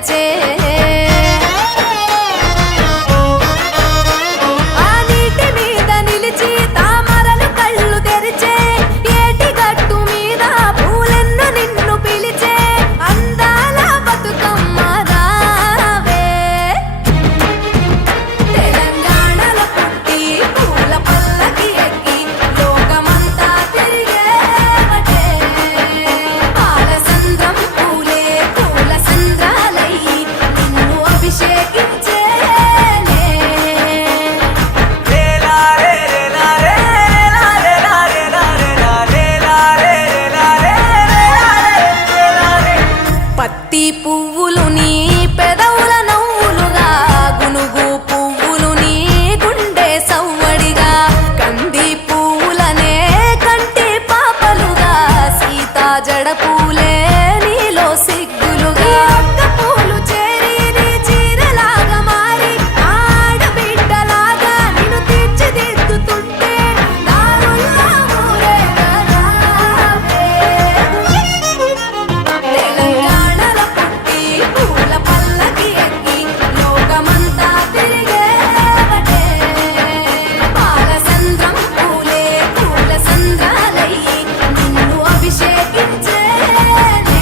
తెచ్చే పువ్వులు నీ పెదవుల నవ్వులుగా గునుగు పువ్వులు నీ గుండె సవ్వడిగా కంది పువ్వులనే కంటి పాపలుగా సీతా జడ పూలే నీలో సిగ్గులుగా పూలు చేరి నీ చీరలాగా మారి ఆడబిడ్డలాగా నిన్ను తీర్చిదిద్దుతుంటే దారుల్లా ఊరేగరావే తెలంగాణలో పూల పల్లకి ఎక్కి లోకమంతా తిరిగేవటే పాలసంద్రం పూలే పూల సంద్రాలయ్యి నిన్ను అభిషేకించేనే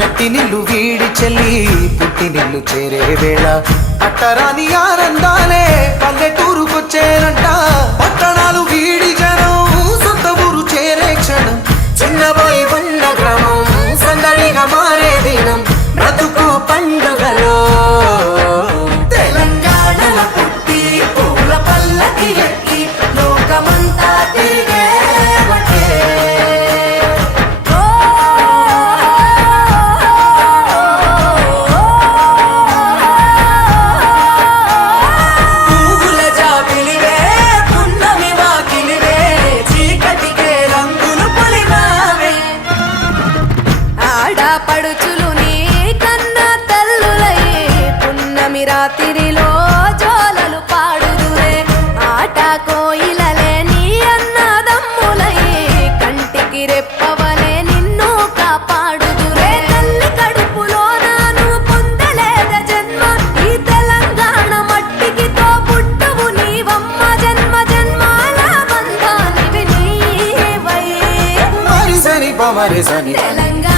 మెట్టినిల్లు వీడి చెల్లి పుట్టినిల్లు చేరే వేళ అట్టరాని ఆనందాలే పల్లెటూరుకొచ్చేనంట పట్టణాలు వీడి జనం సొంత ఊరు చేరే క్షణం చిన్నబోయి ఉన్న గ్రామం సందడిగా మారే దినం బ్రతుకు పండుగలో తెలంగాణలో పుట్టి పూల పల్లకి ఎక్కి లోకమంతా తిరిగేవటే పువ్వుల జాబిలివే పున్నమి వాకిలివే చీకటికే రంగులు పొలిమావే ఆడపడుచులు నీ కన్న తల్లులయ్యే పున్నమి రాత్రిలో జోలలు పాడుదురే ఆట కోయిలలే నీ అన్నదమ్ములయ్యే కంటికి రెప్పవలే నిన్ను కాపాడుదురే తల్లి కడుపులో నాను పొందలేద జన్మ ఈ తెలంగాణ మట్టికి తో పుట్టువు నీవమ్మ జన్మ జన్మాల బంధానివి నీవై మరి సరి పమరి సని తెలంగాణ